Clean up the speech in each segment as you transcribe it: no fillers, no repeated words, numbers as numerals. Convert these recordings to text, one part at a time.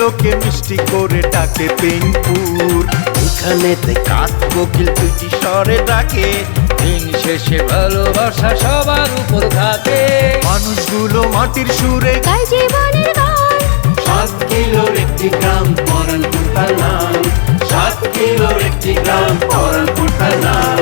লোকে মিষ্টি করে ডাকে পেনপুর। এখানেতে কাক কোকিল দুটি স্বরে ডাকে, দিন শেষে ভালোবাসা সবার উপর থাকে। মানুষগুলো মাটির সুরে গায় জীবনের গান। 7 কিলোর একটি গ্রাম পরানপুর তার নাম, 7 কিলোর একটি গ্রাম পরানপুর তার নাম।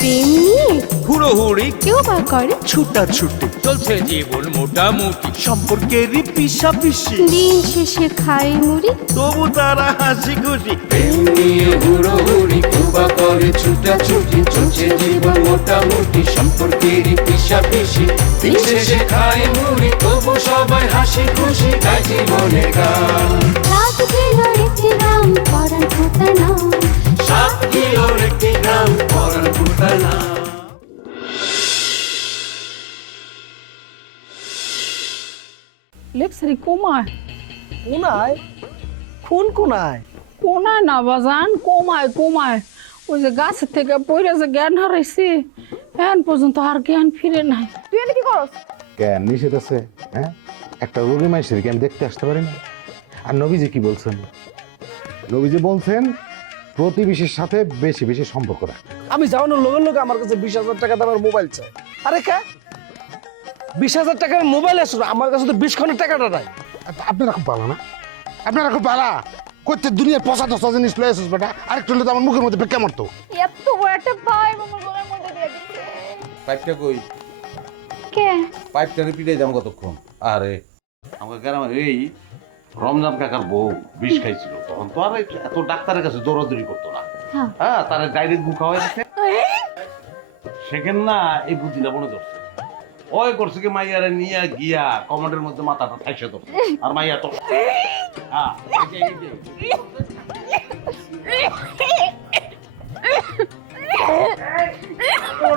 প্রেম নিয়ে হুড়োহুড়ি কেউ বা করে ছুটাছুটি, চলছে জীবন মোটামুটি, সম্পর্কেরই পিছাপিছি, দিন শেষে খায় মুড়ি। তবু তারা হাসি খুশি। প্রেম নিয়ে হুড়োহুড়ি কুবা করে ছুটাছুটি, চলছে জীবন মোটামুটি, সম্পর্কেরই পিছাপিছি, দিন শেষে খায় মুড়ি, তবু সবাই হাসি খুশি, গায় জীবনের গান। 7 কিলোর একটি গ্রাম পরানপুর তার নাম। 7 কিলোর একটি গ্রাম পরানপুর তার নাম। লেপসারি কোমায় কোনায়? কোন কোনায়? কোনায় না বাজান, কোমায় কোমায়। ওই যে গাছের থেকে পড়ে যে জ্ঞান হারাইছি, এখন পর্যন্ত আর জ্ঞান ফিরে নাই। তুই এনে কি করস? কেন নিষেধ আছে? হ্যাঁ, একটা রোগী মানুষের কি আমি দেখতে আসতে পারি না? আর নবীজি কি বলছেন? নবীজি বলছেন প্রতিবেশীর সাথে বেশি বেশি সম্পর্ক রাখ। আমি যাওয়ানোর লগে লগে আমার কাছে 20,000 টাকা দামের মোবাইল চাই। আরে কা 20,000 টাকার মোবাইল আসলো, আমার কাছে তো 20 খানের টাকাটা নাই। আপনারা খুব ভালো না, আপনারা খুব ভালো করতে দুনিয়ার পচা দশা জিনিস লয়ে আসিস বেটা। আরেকটু হলে তো আমার মুখের মধ্যে বেঁকে মারতো। এত বড় একটা পাই আমার গলার মধ্যে দিয়ে দিছে। পাইপটা কই? কে? পাইপটারে পিটাই দাম কতক্ষণ? আরে আমার গ্রামের এই রমজান কাকার বউ বিষ খাইছিল, তখন তো আর এত ডাক্তারের কাছে দৌড়াদৌড়ি করতো না। হ্যাঁ, তার ডাইরেক্ট বুক খাওয়াই দিচ্ছে। সেখানে না এই বুদ্ধিটা মনে ধরছে, ওই করছে কি মাইয়ারে নিয়ে গিয়া কমান্ডের মধ্যে মাথাটা ঠাইসে ধরছে, আর মাইয়া তো হ্যাঁ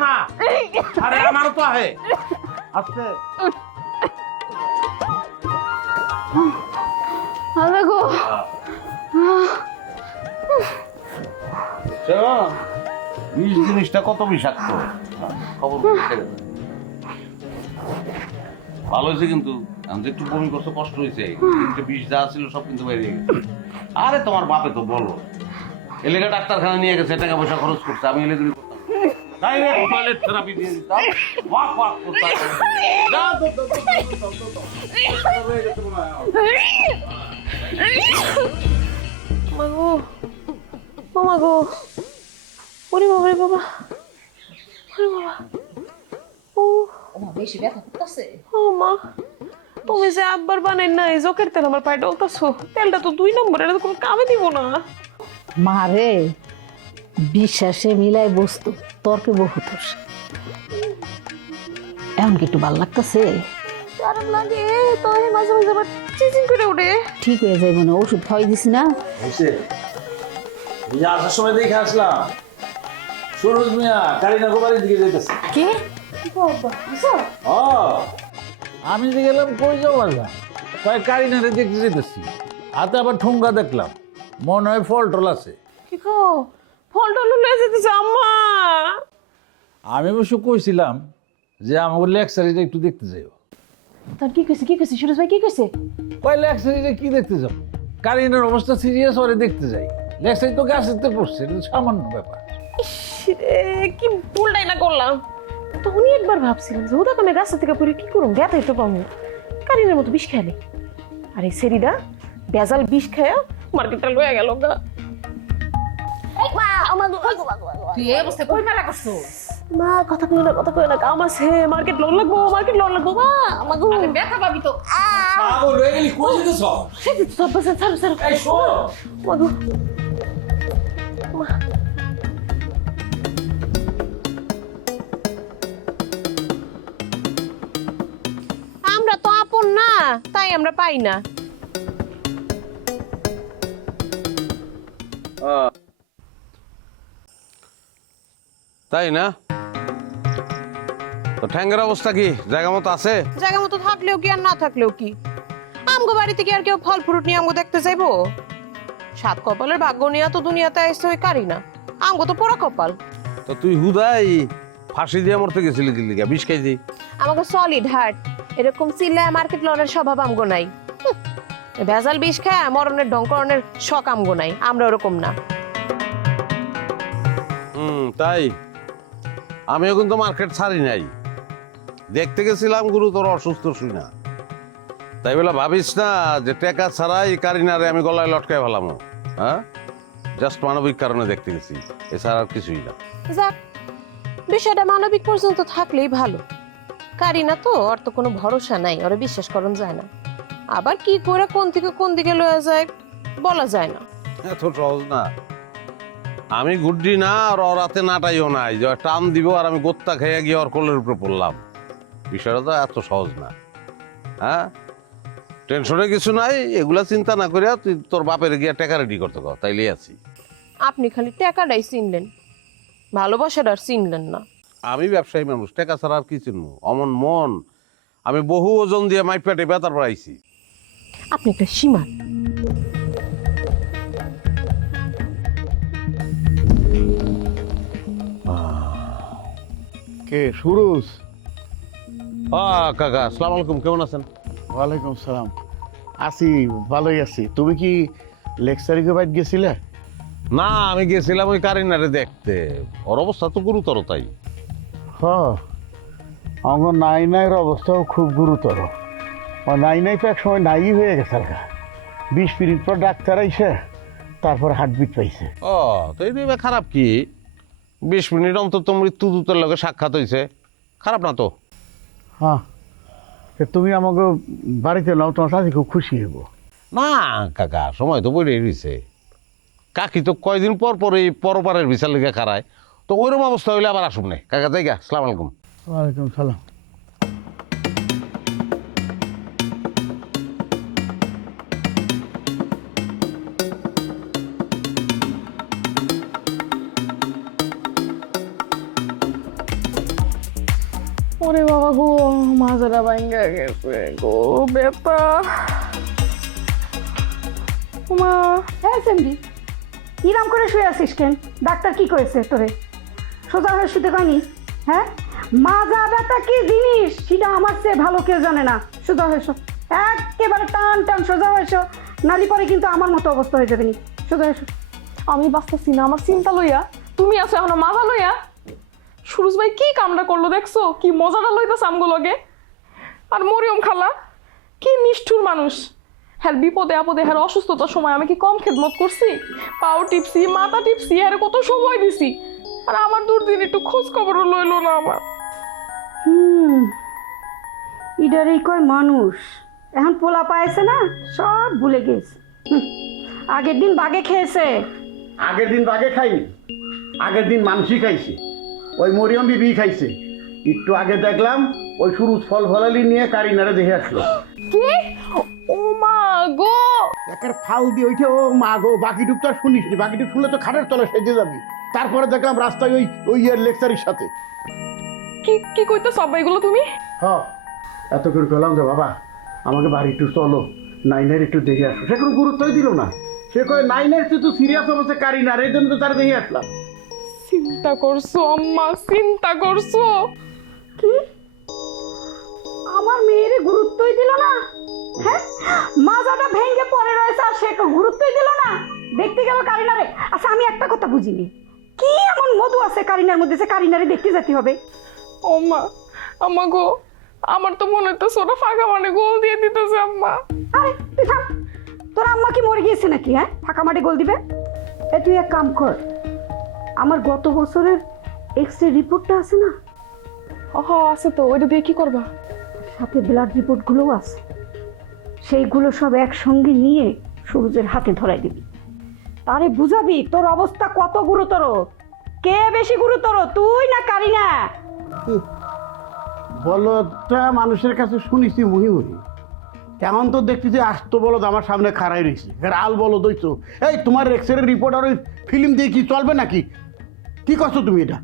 না। আরে আমারও তো আহে আস্তে। আল্লাহ গো। বিষ জিনিসটা কত বিষাক্ত, খবর ভালো হয়েছে কিন্তু আমি যে একটু বমি করছো কষ্ট হয়েছে, কিন্তু বিষ যা ছিল সব কিন্তু বাইরে গেছে। আরে তোমার বাপে তো বলো এলাকা ডাক্তারখানা নিয়ে গেছে, টাকা পয়সা খরচ করছে, আমি এলে তুমি করতাম ডাইরেক্ট টয়লেট থেরাপি দিয়ে দিতাম, ওয়াক ওয়াক করতাম। মাগো, ও মাগো, ওরে বাবা রে বাবা, ওরে বাবা, ও বেশি ব্যথা করতেছে। ও মা, তুমি যে আব্বার বানাই নাই জোকের তেল আমার পায়ে ডলতাছো, তেলটা তো 2 নম্বর, এটা তো কোনো কামে দিব না। মারে বিশ্বাসে মিলাই বস্তু তর্কে বহুত এমন কি একটু ভাল লাগতেছে? আরাম লাগে তো, মাঝে মাঝে আবার চিচিং করে উঠে। ঠিক হয়ে যাইব না, ওষুধ খাওয়াই দিছি না। আসার সময় দেখে আসলাম সুরজ মিয়া কারিনা গোবারের দিকে যেতেছে। কে? আমি যে গেলাম কই যাও না, কয়েক কারিনারে দেখতে যেতেছি, হাতে আবার ঠুঙ্গা দেখলাম, মনে হয় ফল টল আছে। কি গো, ফল টল লয়ে যেতেছে আম্মা? আমি অবশ্য কইছিলাম যে আমাকে লেকচারিটা একটু দেখতে যাইও। তার কি কইছে সুরজ ভাই, কি কইছে? কয় লেকচারিটা কি দেখতে যাবো, কারিনার অবস্থা সিরিয়াস ওরে দেখতে যাই। লেকচারি তো গাছেতে পড়ছে, এটা তো সামান্য ব্যাপার। রে, কি ভুলটাই না করলাম। তখনই একবার ভাবছিলাম যে ওটা আমি গাছের থেকে পড়ে কি করুম, ব্যথাই তো পাবো, কারিনের মতো বিষ খেয়ালে। আর এই সেরিটা বেজাল বিষ খায়া মার্কেটটা লয়ে গেল গা। তুই এই অবস্থায় কই মেলা করছো? মা কথা কই না কাম আছে, মার্কেট লোন লাগবো মা। আমাগো ব্যথা পাবি তো। আগো লয়ে গেলি কই যেতেছ? ছাড়ো এই শোন, মাগো। আমরা তো আপন না, তাই আমরা পাই না। তাই না? তো ঠ্যাঙ্গের অবস্থা কি, জায়গা মতো আছে? জায়গা মতো থাকলেও কি আর না থাকলেও কি, আমগো বাড়িতে কি আর কেউ ফল ফ্রুট নিয়ে আমগো দেখতে যাইবো? 7 কপালের ভাগ্য নিয়ে তো দুনিয়াতে আইছে ওই কারি না, আমগো তো পোড়া কপাল। তো তুই হুদাই ফাঁসি দিয়ে মরতে গেছিলি কি লিগা? বিষ খাইছি। আমাকে সলিড হার্ট এরকম চিল্লায় মার্কেট লনের স্বভাব আমগো নাই। ভেজাল বিষ খায় মরণের ঢঙ্করণের শখ আমগো নাই, আমরা ওরকম না। তাই আমিও কিন্তু মার্কেট ছাড়ি নাই, দেখতে গেছিলাম গুরু তোর অসুস্থ শুই না, তাই বলে ভাবিস না যে টেকা ছাড়াই কারিনারে আমি গলায় লটকায় ফেলাম। হ্যাঁ, জাস্ট মানবিক কারণে দেখতে গেছি, এছাড়া আর কিছুই না। যাক, বিষয়টা মানবিক পর্যন্ত থাকলেই ভালো। কারিনা তো ওর তো কোনো ভরসা নাই, ওরা বিশ্বাস করন যায় না। আবার কি করে কোন থেকে কোন দিকে লয়ে যায় বলা যায় না। এত সহজ না। আমি গুড্ডি না আর ওর রাতে নাটাইও নাই যে টান দিব আর আমি গোত্তা খেয়ে গিয়ে ওর কোলের উপরে পড়লাম। বিষয়টা তো এত সহজ না। হ্যাঁ, টেনশনে কিছু নাই, এগুলা চিন্তা না করিয়া তুই তোর বাপের গিয়া টাকা রেডি করতে কর, তাইলেই আছি। আপনি খালি টাকাটাই চিনলেন, ভালোবাসাটা আর চিনলেন না। আমি ব্যবসায়ী মানুষ, টাকা ছাড়া আর কি চিনবো? অমন মন আমি বহু ওজন দিয়ে মাইপা টেপা তারপর আইছি। আপনি একটা সীমা। কে সুরুজ? কাকা আসসালামু আলাইকুম, কেমন আছেন? ওয়ালাইকুম সালাম। আছি, ভালোই আছি। তুমি কি লেকচারিকে বাইট গেছিলে? না, আমি গেছিলাম ওই কারিনারে দেখতে, ওর অবস্থা তো গুরুতর। তাই আমার নাইনাইয়ের অবস্থাও খুব গুরুতর। নাইনাই তো এক সময় নাই হয়ে গেছে, 20 মিনিট পর ডাক্তার আইসে তারপর হার্টবিট পাইছে। তো এই খারাপ কি? 20 মিনিট অন্তত মৃত্যুদূতের লগে সাক্ষাৎ হয়েছে, খারাপ না তো। হ্যাঁ, তুমি আমাকে বাড়িতে নাও, তোমার সাথে খুব খুশি হইব। না কাকা, সময় তো বই রয়েছে। কাকি তো কয়দিন পর পর এই পরপারের বিচার লেগে খারায়, তো ওইরকম অবস্থা হইলে আবার আসুন না। কাকা যাই গা, আসসালামু আলাইকুম। ওয়ালাইকুম সালাম। ওরে বাবা গো, মাজারা ভাঙ্গা গেছে গো, বেতা। মা, হ্যাঁ সেমডি, কিরাম করে শুয়ে আছিস কেন? ডাক্তার কি করেছে তোরে? সোজা হয়ে শুতে কয়নি? হ্যাঁ, মাজা ব্যথা কি জিনিস সেটা আমার চেয়ে ভালো কেউ জানে না। সোজা হয়েছ, একেবারে টান টান সোজা হয়েছ, নালি পরে কিন্তু আমার মতো অবস্থা হয়ে যাবে নি। সোজা হয়েছ। আমি বাঁচতেছি না, আমার চিন্তা লইয়া তুমি আছো এখনো মাজা লইয়া। সুরজ ভাই কি কামটা করলো দেখছো? কি মজাটা লইতেছে আমগুলোকে। আর মরিয়ম খালা কি নিষ্ঠুর মানুষ। হ্যাঁ, বিপদে আপদে হ্যাঁ অসুস্থতার সময় আমি কি কম খেদমত করছি? পাও টিপসি, মাথা টিপসি, হ্যাঁ কত সময় দিছি। আর আমার দুর্দিন একটু খোঁজ খবরও লইলো না আমার। ইডারেই কয় মানুষ। এখন পোলা পাইছে না, সব ভুলে গেছে। আগের দিন বাগে খেয়েছে। আগের দিন বাগে খাইনি, আগের দিন মানসি খাইছে, ওই মরিয়ম বিবি খাইছে। একটু আগে দেখলাম ওই সুরুজ ফল ফলালি নিয়ে কারিনারে দেখে আসলো। কি? ও মা গো, একের ফাল দিয়ে ওইটা ও মা গো। বাকিটুক তো আর শুনিস নি, বাকিটুক শুনলে তো খাটের তলে সেজে যাবি। তারপরে দেখলাম রাস্তায় ওই ওই ইয়ের লেকচারের সাথে। কি কি কইতে সব এগুলো তুমি? এত করে বললাম যে বাবা আমাকে বাড়ি একটু চলো, নাইনের একটু দেখে আসো। সে কোনো গুরুত্বই দিল না। সে কয় নাইনের তুই তো সিরিয়াস অবস্থা কারিনার, এই জন্য তো তারা দেখে আসলাম। চিন্তা করছো আম্মা, চিন্তা করছো? কি আমার মেয়ের গুরুত্বই দিল না? হ্যাঁ, মাজাটা ভেঙে পড়ে রয়েছে আর সে গুরুত্বই দিল না। দেখতে গেল কারিনারে। আচ্ছা, আমি একটা কথা বুঝিনি, কি এমন মধু আছে কারিনার মধ্যে যে কারিনারে দেখতে যেতে হবে? ও মা, আম্মা গো, আমার তো মনে হচ্ছে ওরা ফাঁকা মানে গোল দিয়ে দিতেছে আম্মা। আরে তুই থাম, তোর আম্মা কি মরে গিয়েছে নাকি? হ্যাঁ, ফাঁকা মাঠে গোল দিবে? তুই এক কাম কর, আমার গত বছরের এক্স-রে রিপোর্টটা আছে না? আছে তো, ওইটা দিয়ে কি করবা? সাথে ব্লাড রিপোর্টগুলোও আছে, সেইগুলো সব একসঙ্গে নিয়ে সুরজের হাতে ধরাই দিবি। তারে বুঝাবি তোর অবস্থা কত গুরুতর। কে বেশি গুরুতর, তুই না কারিনা? বলদটা মানুষের কাছে শুনিছি মুহি মুহি, এখন তো দেখতেছি আস্ত বলদ আমার সামনে খাড়াই রয়েছে। আল বলদ হইছো। এই তোমার এক্সরে রিপোর্ট আর ওই ফিল্ম দিয়ে কি চলবে নাকি? কি করছো তুমি এটা?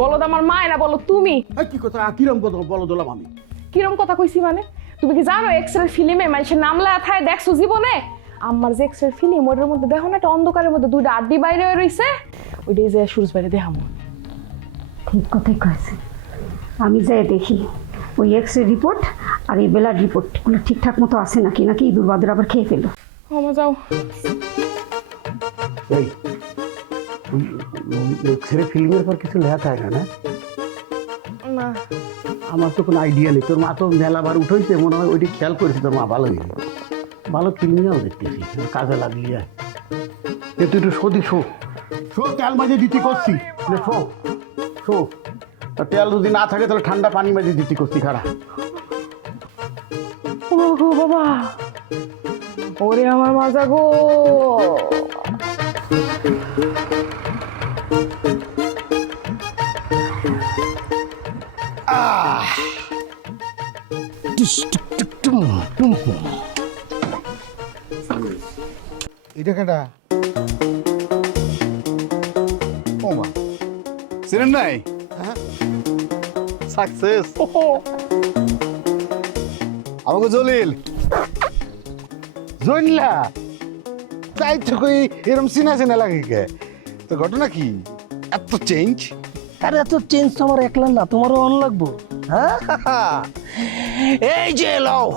বলদ আমার মা না, বলো তুমি। কি কথা, কিরম কথা বলদ হলাম আমি? কিরম কথা কইছি মানে? তুমি কি জানো এক্সরে ফিল্মে মানুষের নাম লেখা থাকে দেখছো জীবনে? আমার যে এক্সরে ফিল্ম, ওটার মধ্যে দেখো না একটা অন্ধকারের মধ্যে দুইটা আড্ডি বাইরে রয়েছে, ওইটাই যে সুরজ বাইরে দেখামো। ঠিক কথাই কয়েছে। আমি যাই দেখি ওই এক্স-রে রিপোর্ট আর এই ব্লাড রিপোর্টগুলো ঠিকঠাক মতো আছে নাকি নাকি ইঁদুর বাদুর আবার খেয়ে ফেলো। আমার যাও। এই ছেড়ে ফিল্মের পর কিছু লেখা থাকে না? না আমার তো কোনো আইডিয়া নেই। তোর মা তো মেলাবার উঠেছে, মনে হয় ওইটি খেয়াল করেছে তোর মা ভালো হয়েছে। ভালো ফিল্মিয়াও দেখতেছি, কাজে লাগলি আর তুই একটু সদি শো শো তেল মাঝে দিতে করছি শো শো। তেল যদি না থাকে তাহলে ঠান্ডা পানি মাঝে দিতে করছি খারাপ। ও গো বাবা, ওরে আমার মাজা গো। এটা কেটা? ও মা, চিনেন নাই? সাকসেস আমাকে জলিল। জইনলা তাই তো কই এরম চিনা চিনা লাগে কে? তো ঘটনা কি এত চেঞ্জ? আরে এত চেঞ্জ তো আমার একলা না, তোমারও অন লাগবো। হ্যাঁ এই যে লও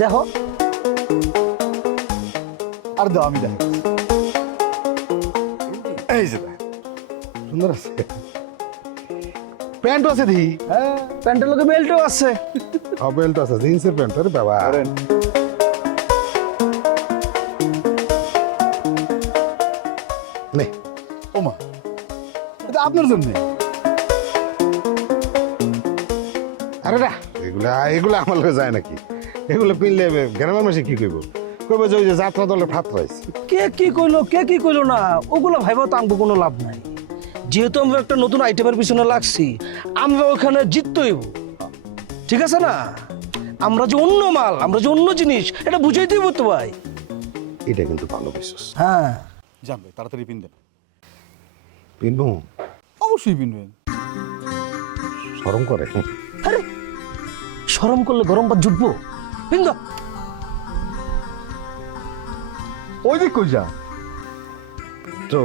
দেখো। আর দাও আমি দেখ। এই যে দেখ, সুন্দর আছে। প্যান্ট আছে দি? হ্যাঁ প্যান্টের লগে বেল্টও আছে। বেল্ট আছে, জিন্সের প্যান্ট। আরে বাবা, নে ও মা, এটা আপনার জন্য। আরে না, এগুলা এগুলা আমার লগে যায় নাকি? এগুলো পিনলে গ্রামের মাসে কি কইব? কইবে যে ওই যে যাত্রা দলের ভাত রাইছে। কে কি কইলো না, ওগুলো ভাইবা তো আমগো কোনো লাভ নাই। যেহেতু আমরা একটা নতুন আইটেমের পিছনে লাগছি, আমরা ওখানে জিততে হইব, ঠিক আছে না? আমরা যে অন্য মাল, আমরা যে অন্য জিনিস, এটা বুঝাইতে হইব তো ভাই। এটা কিন্তু ভালো বিশ্বাস। হ্যাঁ জানবে তাড়াতাড়ি পিন দেন। পিনবো? অবশ্যই পিনবেন। শরম করে? আরে শরম করলে গরম ভাত জুটবো? পিন্দা ওই দিক কই যা। তো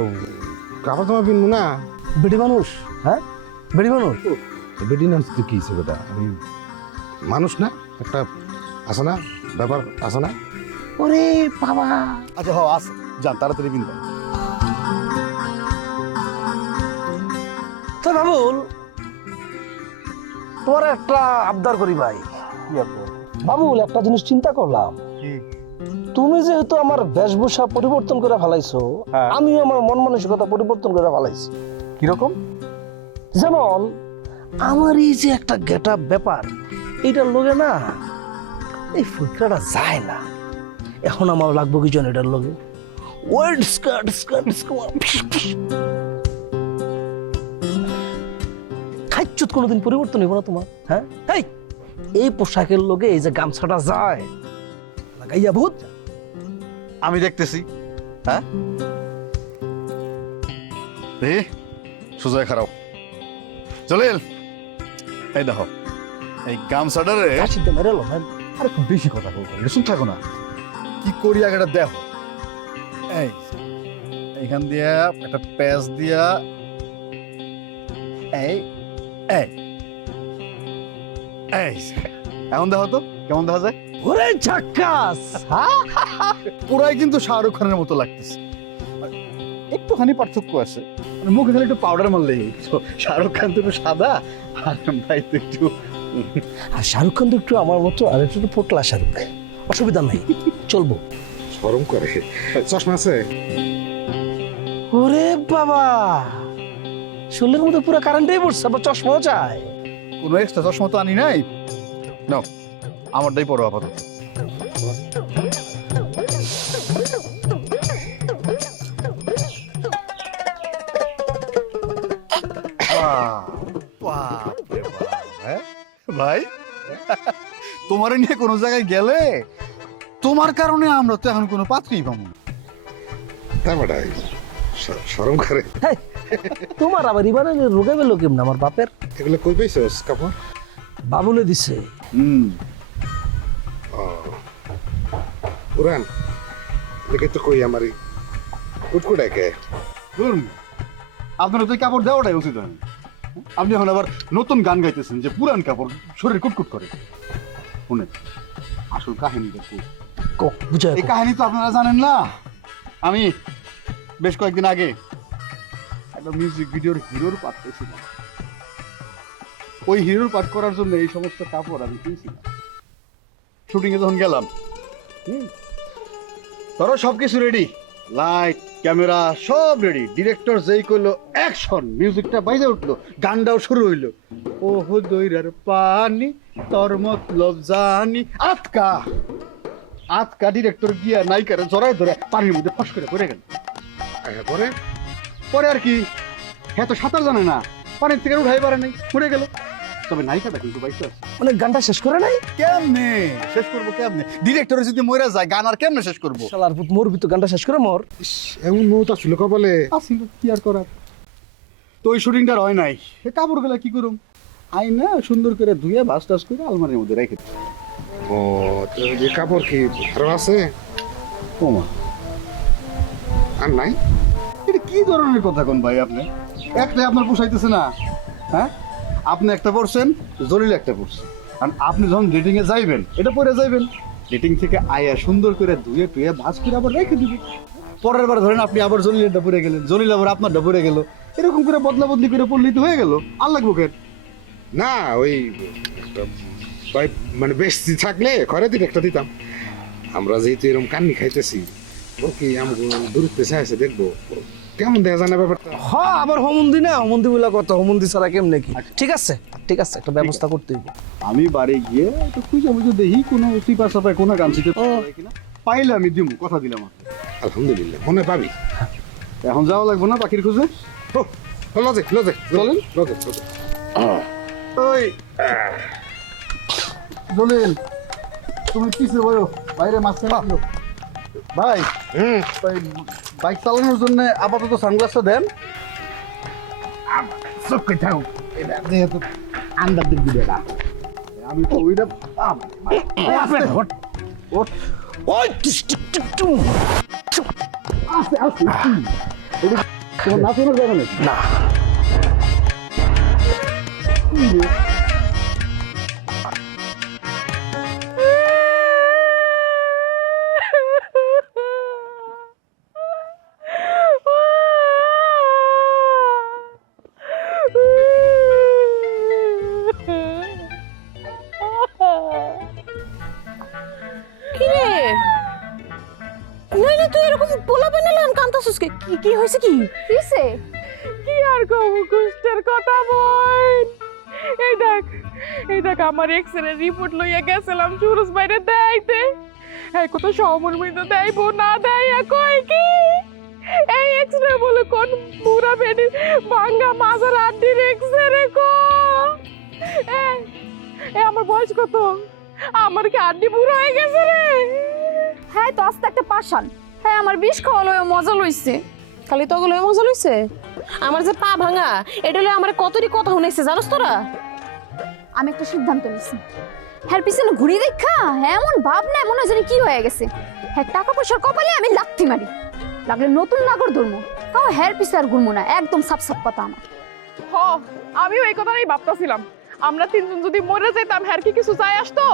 কাপড় জামা পিনবো না? বেটি মানুষ, হ্যাঁ বেটি মানুষ। বেটি নাম তো কি ছিল বেটা? মানুষ না, একটা আছে না, ব্যাপার আছে না? ওরে বাবা, আচ্ছা হ আছে, যান তাড়াতাড়ি পিন দেন। তো বাবুল তোমার একটা আবদার করি ভাই। বাবুল একটা জিনিস চিন্তা করলাম, তুমি যেহেতু আমার বেশভূষা পরিবর্তন করে ফেলাইছো, আমিও আমার মন মানসিকতা পরিবর্তন করে ফেলাইছি। কিরকম? যেমন আমার এই যে একটা গেটআপ ব্যাপার, এইটার লগে না এই ফুটকাটা যায় না। এখন আমার লাগবো কি জন এটার লগে ওয়েট স্কার্ট স্কার্ট খাইচ্ছুত কোনোদিন পরিবর্তন হইব না তোমার? হ্যাঁ এই পোশাকের লগে এই যে গামছাটা যায়, লাগাইয়া ভূত। আমি দেখতেছি। হ্যাঁ সোজা খারাপ জলিল, এই দেখো এই গামছাটারে কাশিতে মেরে লো। আরে খুব বেশি কথা বলবো, শুন থাকো না। কি করি আগে দেখো, এই এইখান দিয়া একটা প্যাচ দিয়া এই এই এই এখন দেখো তো কেমন দেখা যায়। ওরে ঝাক্কাস, পুরাই কিন্তু শাহরুখ খানের মতো লাগতেছে। একটুখানি পার্থক্য আছে, মানে মুখে খালি একটু পাউডার মারলেই তো। শাহরুখ খান তো একটু সাদা, আর ভাই তো একটু। আর শাহরুখ খান তো একটু আমার মতো, আর একটু পোটলা শাহরুখ। অসুবিধা নাই, চলবো। শরম করে। চশমা আছে? ওরে বাবা, শরীরের মধ্যে পুরো কারেন্টই পড়ছে, আবার চশমাও চায়। কোনো এক্সট্রা চশমা তো আনি নাই, নাও আমারটাই পড়ো আপাতত। ভাই তোমার নিয়ে কোনো জায়গায় গেলে তোমার কারণে আমরা তো এখন কোনো পাত্রই পাবো না। তা বেটা শরম করে। তোমার আবার এবারে রোগে বেলো কেমন আমার বাপের? এগুলো কই পাইছস কাপড়? বাবুলে দিছে। পুরান দেখে তো কই আমারই কুটকুটাকে আপনার তো এই কাপড় দেওয়াটাই উচিত হয়। আপনি এখন আবার নতুন গান গাইতেছেন যে পুরান কাপড় শরীর কুটকুট করে। শুনেন, আসল কাহিনীটা কি? বুঝাই এই কাহিনী তো আপনারা জানেন না। আমি বেশ কয়েকদিন আগে একটা মিউজিক ভিডিওর হিরোর পাঠ পেয়েছিলাম। ওই হিরোর পাঠ করার জন্য এই সমস্ত কাপড় আমি কিনছিলাম। শুটিংয়ে যখন গেলাম, ধরো সবকিছু রেডি, লাইট ক্যামেরা সব রেডি, ডিরেক্টর যেই করলো অ্যাকশন, মিউজিকটা বাইজে উঠলো, গানটাও শুরু হইলো, ও হো দইরার পানি তোর মতলব জানি, আতকা ডিরেক্টর গিয়া নায়িকারে জড়ায় ধরে পানির মধ্যে ফস করে পড়ে গেল। পরে পরে আর কি, হ্যাঁ তো সাঁতার জানে না, পানির থেকে উঠাই পারে নাই, পড়ে গেল। তবে নায়িকাটা কিন্তু বাইসে আছে। মানে গানটা শেষ করে নাই? কেমনে শেষ করবো, কেমনে? ডিরেক্টর যদি মরে যায় গান আর কেমনে শেষ করবো? শালার পুত মরবি তো, গানটা শেষ করে মর। এমন মৌত আসলে কপালে। আসিল, কি আর করার। তো ওই শুটিংটা হয় নাই। এই কাপড়গুলা কি করুম, আইনা সুন্দর করে ধুয়ে ভাস টাস করে আলমারির মধ্যে রেখে দিই। ও, তো যে কাপড় কি আরো আছে? ওমা, আর নাই? এটা কি ধরনের কথা কোন ভাই? আপনি একটা আপনার পোষাইতেছে না? হ্যাঁ, আপনি একটা পড়ছেন, জলিল একটা পড়ছে, আর আপনি যখন ডেটিং এ যাইবেন এটা পরে যাইবেন, ডেটিং থেকে আয়া সুন্দর করে ধুয়ে টুয়ে ভাজ করে আবার রেখে দিবেন। পরের বার ধরেন আপনি আবার জলিলেরটা পরে গেলেন, জলিল আবার আপনারটা পরে গেল, এরকম করে বদলা বদলি করে পড়লেই তো হয়ে গেল। আর লাগবো কেন? না, ওই ভাই মানে বেশি থাকলে ঘরে দিন একটা দিতাম। আমরা যেহেতু এরকম কান্নি খাইতেছি, ও কি আমাকে দূরত্বে চাইছে, দেখবো কেমন দেখা যায় না ব্যাপারটা। হ্যাঁ, আবার হোমন্দি না, হোমন্দি বলে কথা, হোমন্দি ছাড়া কেমনে কি? ঠিক আছে, ঠিক আছে, একটা ব্যবস্থা করতে হইব। আমি বাড়ি গিয়ে একটু খুঁজে বুঝে দেখি কোনো চিপা চাপায় কোনো গান শিখতে কিনা, পাইলে আমি দিব, কথা দিলাম। আলহামদুলিল্লাহ, মনে পাবি। এখন যাওয়া লাগবো না পাখির খুঁজে? লজে লজে চলেন, লজে লজে। ওই জলিল, তুমি পিছিয়ে বলো, বাইরে মাঝখানে ছিল। ভাই, ওই বাইক চালানোর জন্য আপাতত সানগ্লাসটা দেন। চোখে থাকুক, এটা যেহেতু আন্দার দিক দিবে না। আমি তো ওইটা ওই টিস টিক টিক টুম। আস্তে আস্তে তোমার নাচানোর যাবে নাকি? না, তুই এরকম পোলা বানালাম কান্তাছিস কে? কি হয়েছে? কি কিসে? কি আর কব, কুষ্টের কথা বল। এই দেখ আমার এক্সরে রিপোর্ট লইয়া গেছিলাম সুরজ বাইরে দেখাইতে। এই কত সমন্বিত দেয়বো না দেয়, কয় কি এই এক্সরে বলে কোন পুরা বেডি ভাঙ্গা মাজার আড্ডির এক্সরে কো। এ আমার বয়স কত? আমার কি আড্ডি বুড়ো হয়ে গেছে রে? হ্যাঁ তো আস্তে একটা পাশান। হ্যাঁ আমার বিষ খাওয়া লয়ে মজা লইছে। খালি তো গুলো মজা লইছে। আমার যে পা ভাঙা, এটা লয়ে আমার কতটি কথা শুনাইছে জানোস তোরা? আমি একটা সিদ্ধান্ত নিছি, হ্যাঁ পিছনে ঘুরি দেখা হ্যাঁ এমন ভাব না মনে হয় কি হয়ে গেছে। হ্যাঁ টাকা পয়সার কপালে আমি লাথি মারি, লাগলে নতুন নাগর ধর্ম, তাও হ্যার পিছে আর ঘুরবো না। একদম সাপ সাপ কথা আমার। হ, আমিও এই কথাটাই ভাবতেছিলাম, আমরা তিনজন যদি মরে যাইতাম হ্যার কি কিছু চাই আসতো?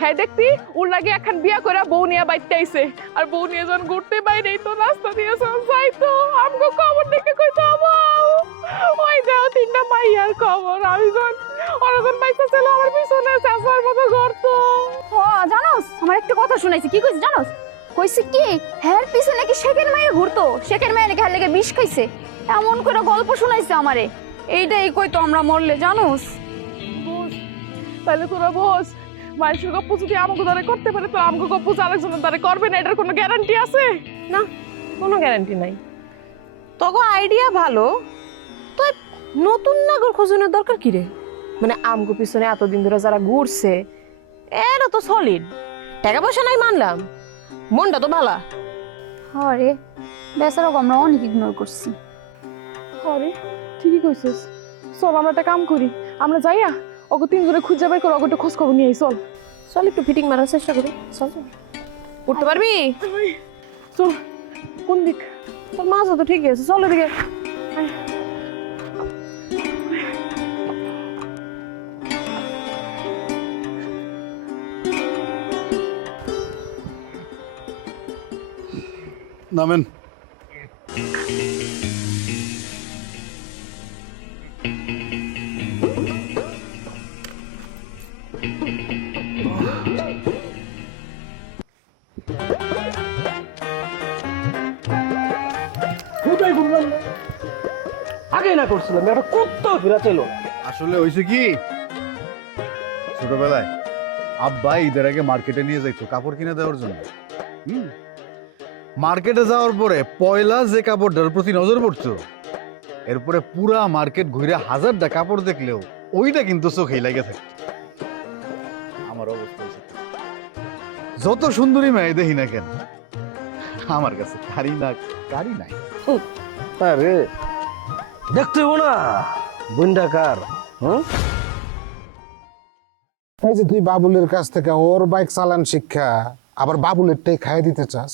হ্যাঁ দেখতি ওর লাগে এখন বিয়া করে বউ নিয়ে বাইতে আইছে, আর বউ নিয়ে যখন ঘুরতে বাইরে তো রাস্তা দিয়ে যাইতো আমাকে খবর দেখে কইতো ওই দেও তিনটা মাইয়ার খবর। আমি যখন ওরা যখন বাইতে ছিল আমার পিছনে চেঁচার মতো ঘুরতো। হ জানোস, আমার একটা কথা শুনাইছে। কি কইছে জানোস? কইছে কি হ্যার পিছনে নাকি শেখের মাইয়া ঘুরতো, শেখের মাইয়া নাকি হ্যার লেগে বিষ খাইছে, এমন করে গল্প শুনাইছে আমারে। এইটাই কইতো আমরা মরলে জানোস। বস তাহলে তোরা বস মাইশুর গপ্প যদি আমাকে দ্বারা করতে পারে, তো আমাকে গপ্প আরেকজনের দ্বারা করবে না, এটার কোনো গ্যারান্টি আছে? না, কোনো গ্যারান্টি নাই। তগো আইডিয়া ভালো, তো নতুন নাগর খোঁজানোর দরকার কি রে? মানে আমগো পিছনে এতদিন ধরে যারা ঘুরছে এরা তো সলিড, টাকা পয়সা নাই মানলাম, মনটা তো ভালা। আরে বেচারাকে আমরা অনেক ইগনোর করছি। আরে ঠিকই কইছিস, চল আমরা একটা কাম করি, আমরা যাইয়া ওকে তিনজনে খুঁজে বের করে ওকে একটু খোঁজ খবর নিয়ে আই। চল চল একটু ফিটিং মারার চেষ্টা করি। চল চল, উঠতে পারবি? চল। কোন দিক? তোর মাথা তো ঠিকই আছে, চল এদিকে। নামেন। কোথায় ঘুরলাম না? আগে না করছিলাম একটা কোথাও ফেরা চাইল না। আসলে হয়েছে কি, ছোটবেলায় আব্বা ঈদের আগে মার্কেটে নিয়ে যাইতো কাপড় কিনে দেওয়ার জন্য। মার্কেটে যাওয়ার পরে পয়লা যে কাপড়টার প্রতি নজর পড়তো, এরপরে পুরা মার্কেট ঘুরে হাজারটা কাপড় দেখলেও ওইটা কিন্তু চোখেই লাগে থাকতো। আমার অবস্থা হয়েছে, যত সুন্দরী মেয়ে দেখি না কেন আমার কাছে কারি নাই। আরে দেখতে হবো না বন্ডাকার। এই যে তুই বাবুলের কাছ থেকে ওর বাইক চালান শিক্ষা আবার বাবুলেরটাই খাইয়ে দিতে চাস,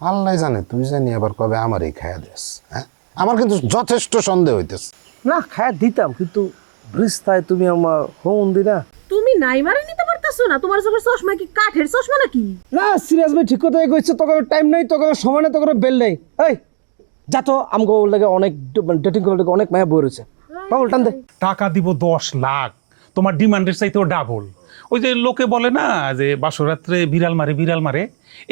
আল্লাহ জানে তুই জানি আবার কবে আমারই খাইয়া দিস। হ্যাঁ, আমার কিন্তু যথেষ্ট সন্দেহ হইতেছে। না খায়া দিতাম, কিন্তু ব্রিস্তায় তুমি আমার হোম দি না। তুমি নাই মারে নিতে পারতাছো না? তোমার চোখের চশমা কি কাঠের চশমা নাকি? না সিরিয়াস ভাই, ঠিক কথাই কইছে। তোকে টাইম নাই, তোকে সময় নেই, তোকে বেল নেই। এই যা তো আমগো লাগে অনেক ডেটিং করে অনেক মায়া বই রয়েছে। বাবুল টান দে। টাকা দিব 10 লাখ, তোমার ডিমান্ডের চাইতেও ডাবল। ওই যে লোকে বলে না যে বাসরাত্রে বিড়াল মারে,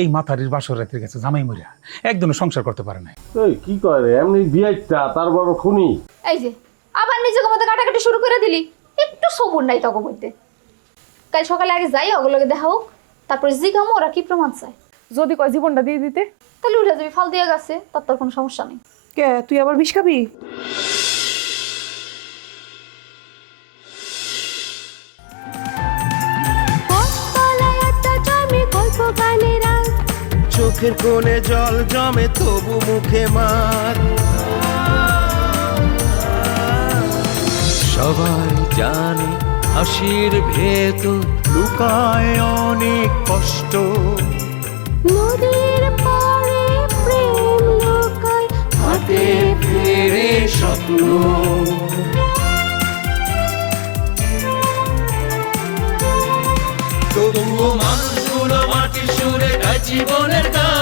এই মাথারির বাসরাত্রে গেছে জামাই মরিয়া, একদিনও সংসার করতে পারে না। কি করে এমনি বিয়াইটা তার বড় খুনি। এই যে আবার নিজেকে মধ্যে কাটাকাটি শুরু করে দিলি, একটু সবুর নাই তখন মধ্যে। কাল সকালে আগে যাই ওগুলোকে দেখা হোক, তারপরে জিজ্ঞামো ওরা কি প্রমাণ চায়। যদি কয় জীবনটা দিয়ে দিতে, তাহলে উঠে যাবি, ফাল দিয়ে গেছে, তার তোর কোনো সমস্যা নেই। কে তুই আবার বিষ খাবি? চোখের কোণে জল জমে তবু মুখে মার। সবাই জানে হাসির ভেতর লুকায় অনেক কষ্ট। নদীর পাড়ে প্রেম লোকায় হাতে ফেরে স্বপ্ন। তবুও মানুষগুলো মাটির সুরে গায় জীবনের গান।